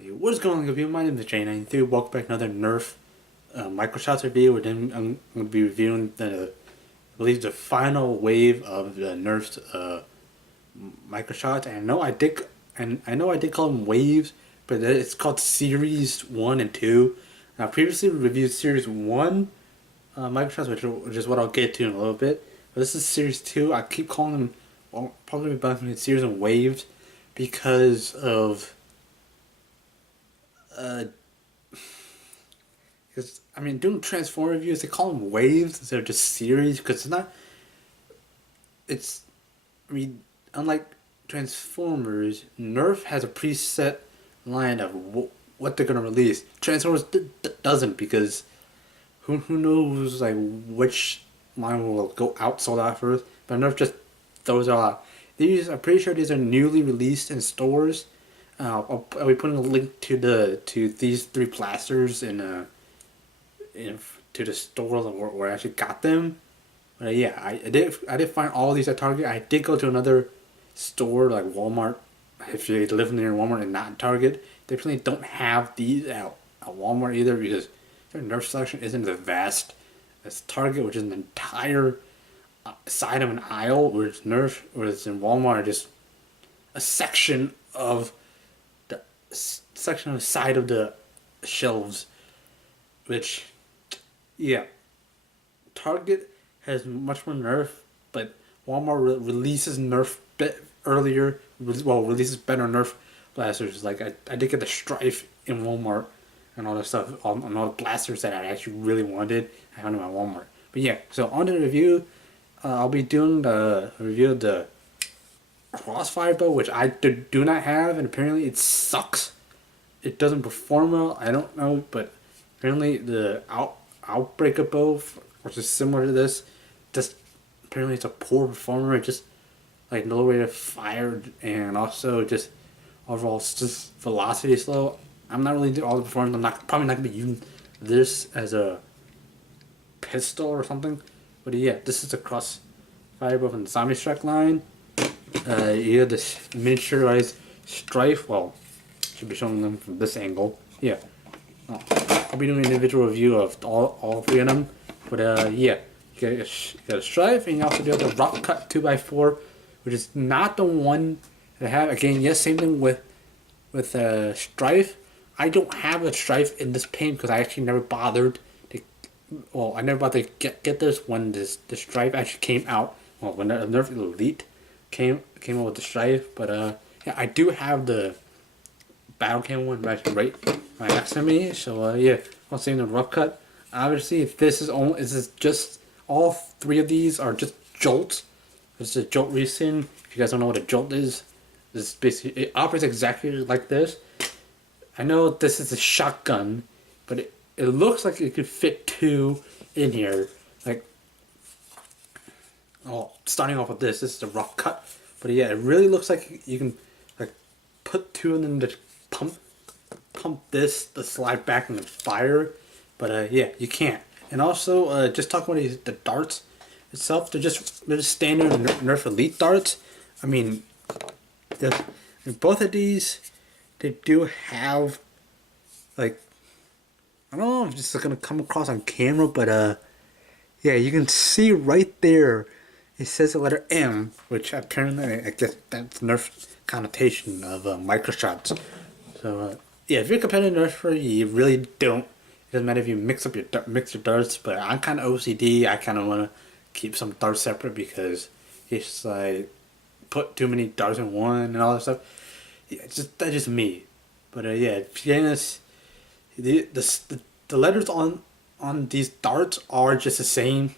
Hey, what is going on, review? My name is J93. Welcome back to another Nerf Microshots review. Where then I'm going to be reviewing I believe the final wave of the Nerf's Microshots. And I know I did call them waves, but it's called Series 1 and 2. Now, previously we reviewed Series 1 Microshots, which is what I'll get to in a little bit. But this is Series 2. I keep calling them, well, probably between series and waves because of because I mean, doing Transform reviews, they call them waves instead of just series because it's not. It's, I mean, unlike Transformers, Nerf has a preset line of what they're gonna release. Transformers doesn't, because who knows like which line will go out sold out first. But Nerf just throws it all out. These, I'm pretty sure these are newly released in stores. I'll be putting a link to these three plasters to the store where I actually got them. But yeah, I did find all these at Target. I did go to another store like Walmart. If you live near Walmart and not Target, they really don't have these at Walmart either, because their Nerf selection isn't as vast as Target, which is an entire side of an aisle, whereas Nerf, whereas in Walmart, just a section of the side of the shelves, which, yeah, Target has much more Nerf, but Walmart releases Nerf earlier, releases better Nerf blasters. Like I did get the Stryfe in Walmart and all that stuff, on all the blasters that I actually really wanted. I found them at Walmart. But yeah, so on to the review. I'll be doing the review of the Crossfire Bow, which I do not have, and apparently it sucks. It doesn't perform well. I don't know, but apparently the Outbreaker Bow, which is similar to this, just apparently it's a poor performer. It just like no rate of fire, and also just overall just velocity slow. I'm not really doing all the performance. I'm probably not gonna be using this as a pistol or something. But yeah, this is a Crossfire Bow from the Zombie Strike line. You have this miniaturized Stryfe. Well, should be showing them from this angle. Yeah, I'll be doing an individual review of all three of them. But yeah, you got a Stryfe, and you also do have the Roughcut 2x4, which is not the one that I have. Again, yes, same thing with Stryfe. I don't have a Stryfe in this paint because I actually never bothered to. Well, I never bothered to get this when the Stryfe actually came out. Well, when the Nerf Elite came out with the Stryfe. But yeah, I do have the battlecamo one right next to me. So yeah, I'll say the Roughcut. Obviously, if this is just all three of these are just JOLTs. This is a JOLT Recent. If you guys don't know what a JOLT is, this is basically, it operates exactly like this. I know this is a shotgun, but it looks like it could fit two in here. Like, oh, starting off with this is the Roughcut. But yeah, it really looks like you can like put two and then just pump this to slide back and then fire. But yeah, you can't. And also, just talking about the darts itself, they're just standard Nerf Elite darts. I mean, both of these, they do have, like, I don't know if this is gonna come across on camera, but yeah, you can see right there, it says the letter M, which apparently, I guess that's Nerf connotation of Microshots. So yeah, if you're a competitive Nerfer, you really don't. It doesn't matter if you mix your darts, but I'm kind of OCD. I kind of want to keep some darts separate because it's like put too many darts in one and all that stuff. Yeah, that's just me. But yeah, if you're getting this, the letters on these darts are just the same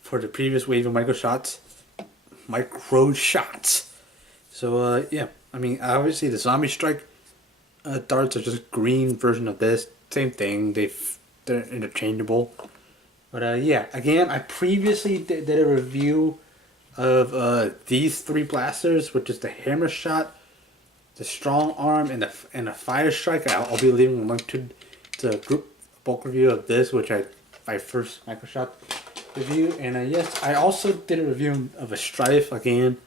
for the previous wave of Microshots. So yeah, I mean, obviously the Zombie Strike darts are just green version of this. Same thing. They're interchangeable. But yeah, again, I previously did a review of these three blasters, which is the Hammer Shot, the Strong Arm, and the Fire Strike. I'll be leaving a link to the group bulk review of this, which my first Microshot review. And yes, I also did a review of a Stryfe again.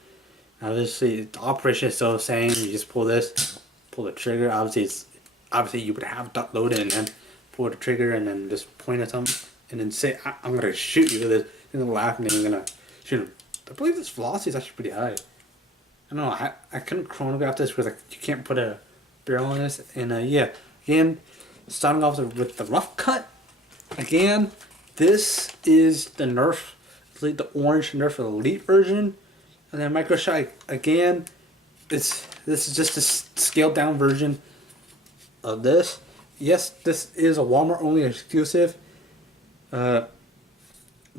Obviously, the operation is still the same. You just pull the trigger. Obviously, obviously you would have dot loaded and then pull the trigger and then just point at something and then say, I'm gonna shoot you with it, and then laugh and then you're gonna shoot him. I believe this velocity is actually pretty high. I don't know, I couldn't chronograph this because like you can't put a barrel on this. And yeah, again, starting off with the Roughcut. Again, this is the Nerf, the orange Nerf Elite version. And then Microshot, again, this is just a scaled down version of this. Yes, this is a Walmart only exclusive. This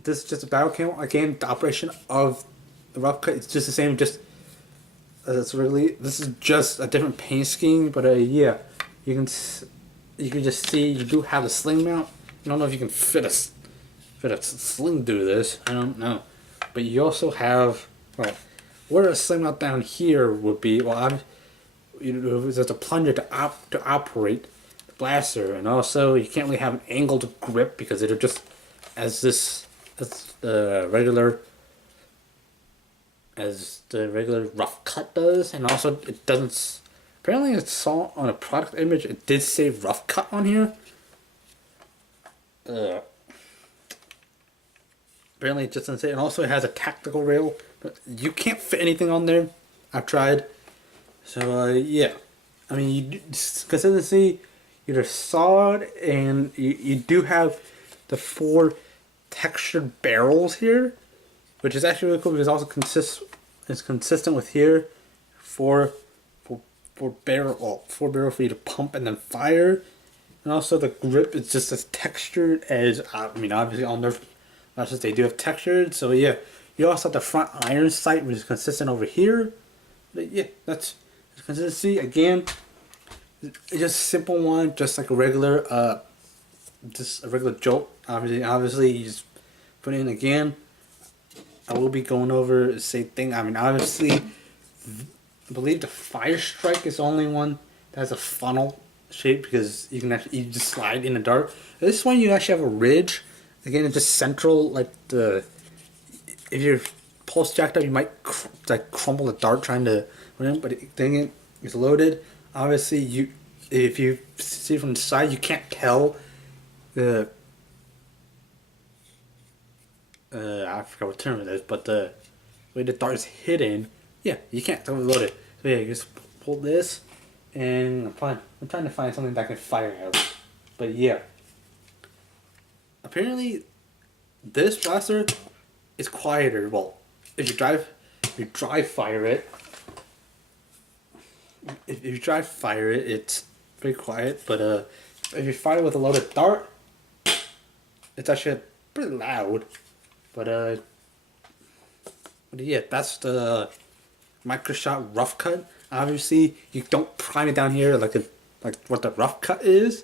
is just a battle camo. Again, the operation of the Roughcut, it's just the same, just it's really, this is just a different paint scheme, but yeah, you can just see you do have a sling mount. I don't know if you can fit a sling through this. I don't know, but you also have, well, where a sling mount down here would be, well, there's a plunger to operate the blaster, and also you can't really have an angled grip because it'll just as the regular Roughcut does, and also it doesn't. Apparently, it saw on a product image it did say Roughcut on here. Apparently, it just doesn't say. And also, it has a tactical rail, but you can't fit anything on there. I've tried. So yeah, I mean, consistency. You're solid, and you do have the 4 textured barrels here, which is actually really cool because it also is consistent with here. 4 barrel for you to pump and then fire, and also the grip is just as textured as, I mean, obviously on Nerf blasters they do have textured. So yeah, you also have the front iron sight, which is consistent over here. But yeah, that's consistency. Again, it's just a simple one, just like a regular JOLT. Obviously you just put in. Again, I will be going over the same thing. I mean, obviously, I believe the Fire Strike is the only one that has a funnel shape because you just slide in the dart. This one you actually have a ridge. Again, it's just central, like if you're pulse jacked up, you might crumble the dart trying to win, but then it's loaded. Obviously, if you see from the side, you can't tell the I forgot what term it is, but the way the dart is hidden, yeah, you can't tell it's loaded. So yeah, you just pull this, and I'm trying to find something that can fire out. But yeah, apparently this blaster is quieter. Well, if you dry fire it, it's pretty quiet. But if you fire with a loaded dart, it's actually pretty loud. But yeah, that's the Microshot Roughcut. Obviously, you don't prime it down here like what the Roughcut is.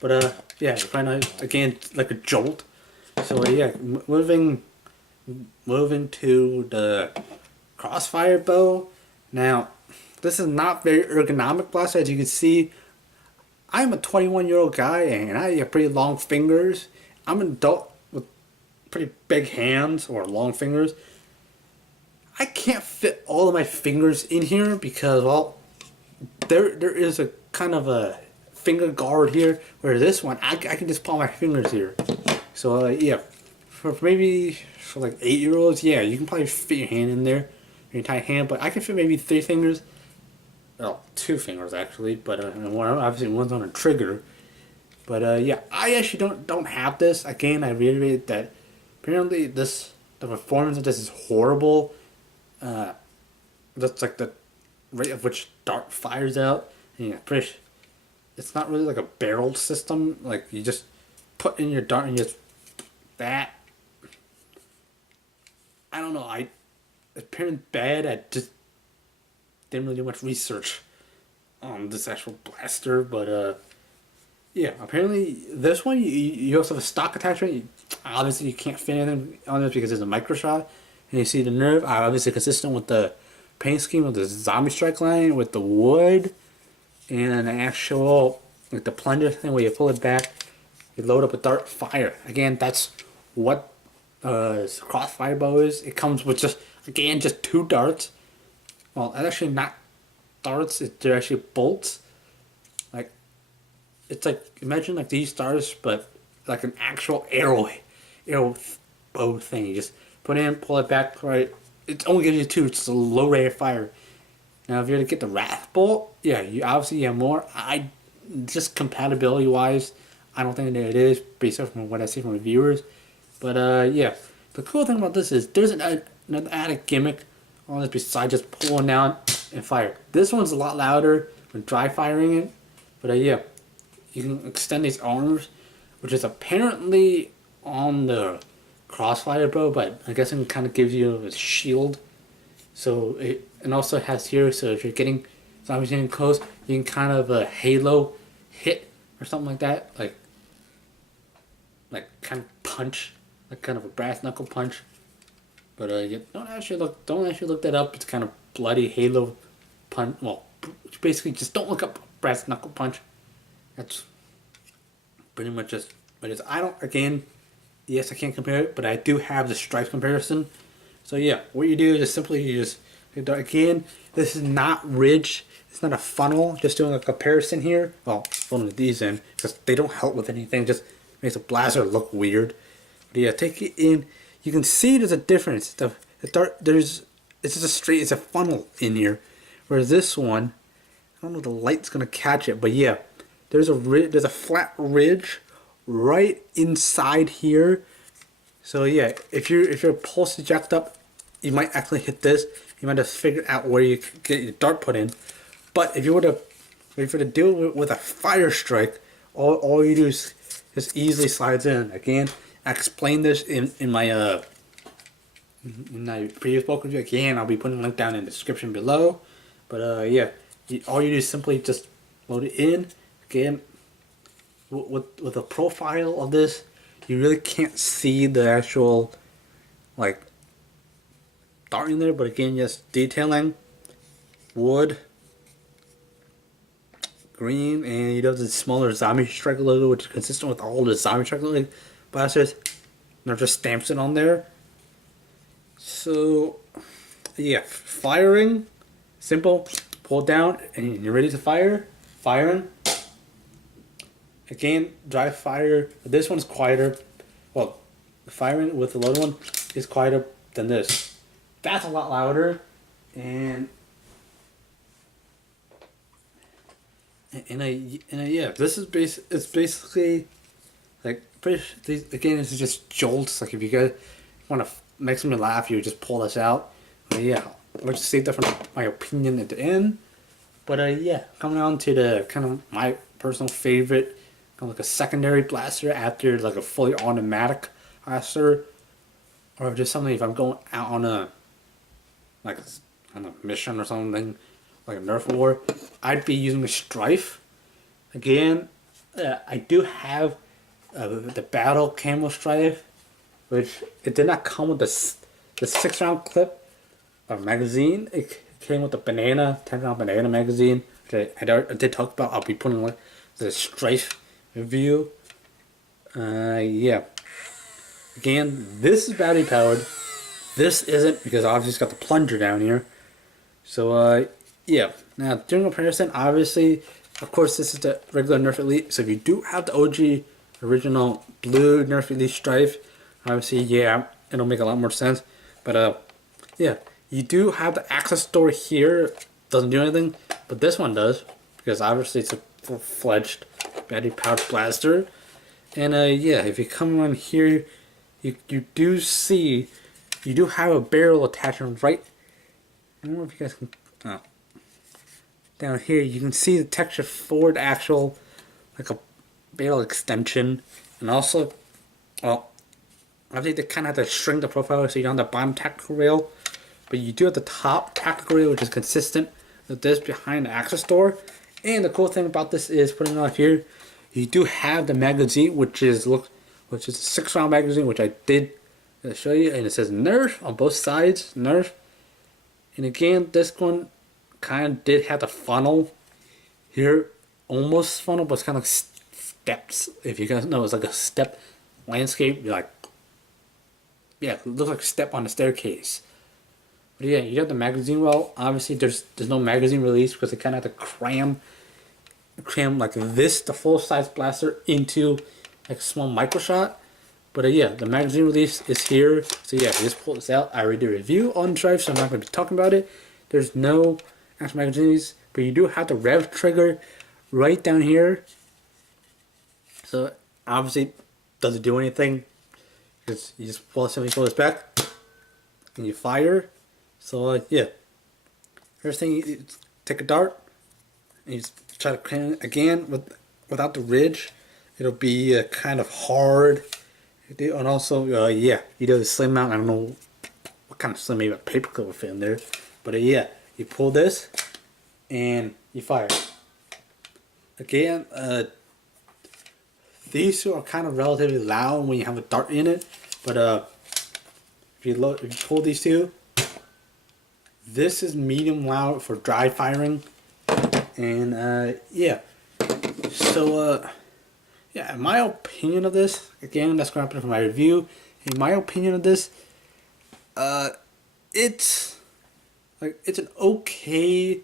But yeah, you prime it again like a JOLT. So yeah, moving to the Crossfire Bow. Now, this is not very ergonomic blaster. As you can see, I'm a 21-year-old guy and I have pretty long fingers. I'm an adult with pretty big hands or long fingers. I can't fit all of my fingers in here because, well, there is a kind of a finger guard here, where this one I can just put my fingers here. So yeah, for like 8-year-olds, yeah, you can probably fit your hand in there, your entire hand. But I can fit maybe 3 fingers, well, 2 fingers actually. But obviously one's on a trigger. But yeah, I actually don't have this. Again, I reiterate that apparently the performance of this is horrible. That's like the rate of which dart fires out. And yeah, it's not really like a barrel system. Like you just put in your dart and just that. I don't know. It's pretty bad. I just didn't really do much research on this actual blaster, but yeah. Apparently, this one you also have a stock attachment. Obviously, you can't fit anything on this because it's a Microshot. And you see the Nerf, obviously consistent with the paint scheme of the Zombie Strike line with the wood and the actual, like the plunger thing where you pull it back, you load up a dart, fire. Again, that's what Crossfire Bow is. It comes with just 2 darts. Well, it's actually not darts, they're actually bolts. Like, it's like, imagine like these stars, but like an actual arrow bow thing. You just put in, pull it back, right? It only gives you two. It's a low rate of fire. Now, if you're to get the Wrath Bolt, yeah, you obviously have more. I just compatibility wise, I don't think that it is based off from what I see from reviewers. But yeah, the cool thing about this is there's another added gimmick on this besides just pulling down and fire. This one's a lot louder when dry firing it. But yeah, you can extend these arms, which is apparently on the Crossfire Bow, but I guess it kind of gives you a shield. So it and also has here, so if you're getting zombies getting close, you can kind of a halo hit or something like that, like kind of punch, like kind of a brass knuckle punch. But yeah, don't actually look that up. It's kind of bloody halo punch. Well, basically just don't look up brass knuckle punch. That's pretty much just what it is. I don't, again, yes, I can't compare it, but I do have the Stryfe comparison. So yeah, what you do is just simply you just, again, this is not ridge. It's not a funnel. Just doing a comparison here. Well, pulling these in because they don't help with anything. Just makes a blaster look weird. But yeah, take it in. You can see there's a difference. It's just a straight. It's a funnel in here. Whereas this one, I don't know if the light's gonna catch it, but yeah, there's a flat ridge right inside here. So yeah, if your pulse is jacked up, you might actually hit this. You might have figured out where you can get your dart put in. But if you were to deal with a fire strike, all you do is just easily slides in. Again, I explained this in my previous bulk review. Again, I'll be putting a link down in the description below. But yeah, all you do is simply just load it in. Again, with the profile of this, you really can't see the actual like dart in there. But again, just detailing, wood, green, and you have the smaller Zombie Strike logo, which is consistent with all the Zombie Strike blasters. Nerf just stamps it on there. So yeah, firing, simple, pull it down, and you're ready to fire. Firing. Again, dry fire. This one's quieter. Well, firing with the loaded one is quieter than this. That's a lot louder, and yeah, this is it's basically like again, this is just jolts. Like if you guys want to make somebody laugh, you just pull this out. But yeah, I'll just save that for my opinion at the end. But yeah, coming on to the kind of my personal favorite, kind of like a secondary blaster after like a fully automatic blaster, or just something if I'm going out on a mission or something like a Nerf war, I'd be using the Stryfe. Again, I do have the battlecamo Stryfe, which it did not come with the 6-round clip or magazine. It came with the 10-round banana magazine, which I did talk about. I'll be putting like the Stryfe review. Yeah. Again, this is battery powered. This isn't, because obviously it's got the plunger down here. So yeah. Now during comparison, obviously, of course, this is the regular Nerf Elite. So if you do have the OG original blue Nerf Elite Stryfe, obviously, yeah, it'll make a lot more sense. But yeah, you do have the access door here. Doesn't do anything, but this one does, because obviously it's a full-fledged battery powered blaster. And yeah, if you come on here, you do see you do have a barrel attachment right. I don't know if you guys can. Oh. Down here, you can see the texture for the actual, like a barrel extension, and also, well, I think they kind of have to shrink the profile so you don't have the bottom tactical rail, but you do have the top tactical rail, which is consistent with this behind the access door. And the cool thing about this is putting it on here, you do have the magazine, which is a 6-round magazine, which I did show you, and it says Nerf on both sides, Nerf. And again, this one kind of did have the funnel here, almost funnel, but it's kind of like steps. If you guys know, it's like a step landscape. You're like, yeah, it looks like a step on a staircase. But yeah, you have the magazine. Well, obviously there's no magazine release because they kind of have to cram cram like this, the full size blaster, into like a small Microshot. But yeah, the magazine release is here. So yeah, just pull this out. I already did a review on Stryfe, so I'm not going to be talking about it. There's no actual magazines, but you do have the rev trigger right down here. So obviously, doesn't do anything. Because you just pull this back, and you fire. So yeah, first thing, you take a dart, and you just try to cram it again without the ridge. It'll be kind of hard. And also, yeah, you do the Sling Mount. I don't know what kind of sling, maybe a paper clip will fit in there. But yeah, you pull this and you fire. Again, these two are kind of relatively loud when you have a dart in it. But if you pull these two, this is medium loud for dry firing. And yeah, so yeah, in my opinion of this, again, that's going to happen for my review. In my opinion of this, it's an okay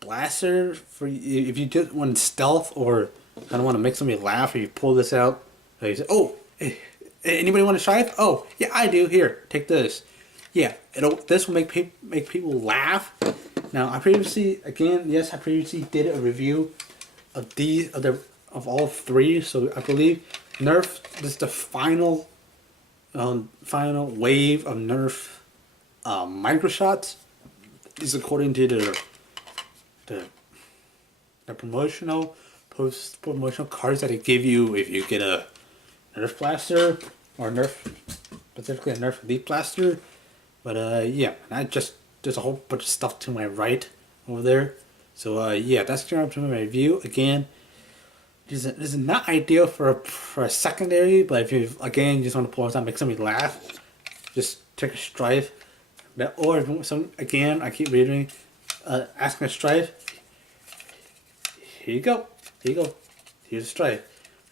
blaster for if you just want stealth or kind of want to make somebody laugh. Or you pull this out, you say, "Oh, hey, anybody want a Stryfe? Oh, yeah, I do. Here, take this." Yeah, this will make people laugh. Now, I previously did a review of all three. So I believe Nerf, this is the final wave of Nerf Microshots. Is according to the promotional cards that they give you if you get a Nerf blaster or specifically a Nerf Elite blaster. But yeah, there's a whole bunch of stuff to my right over there. So yeah, that's going to be my review. Again, this is not ideal for a secondary, but if you just want to pull it out, make somebody laugh, just take a Stryfe. Or again, I keep reading, asking a Stryfe. Here you go. Here's a Stryfe.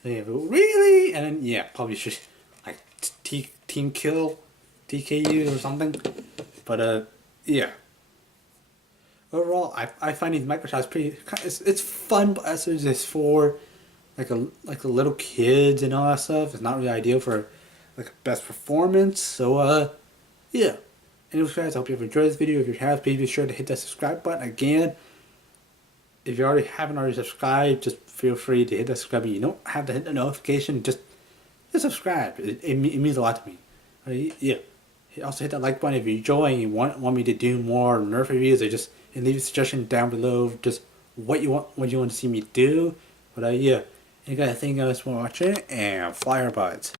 Then you go, really? And then yeah, probably should like team kill, TKU or something. But yeah. Overall, I find these Microshots pretty. It's fun, but as it's for like a little kids and all that stuff. It's not really ideal for like best performance. So yeah. Anyways, guys, I hope you have enjoyed this video. If you have, please be sure to hit that subscribe button. Again, if you haven't already subscribed, just feel free to hit that subscribe button. You don't have to hit the notification. Just subscribe. It means a lot to me. Yeah. Also hit that like button if you enjoy and you want me to do more Nerf reviews, or just leave a suggestion down below just what you want to see me do. But yeah. And guys, thank you guys for watching, and fire buds.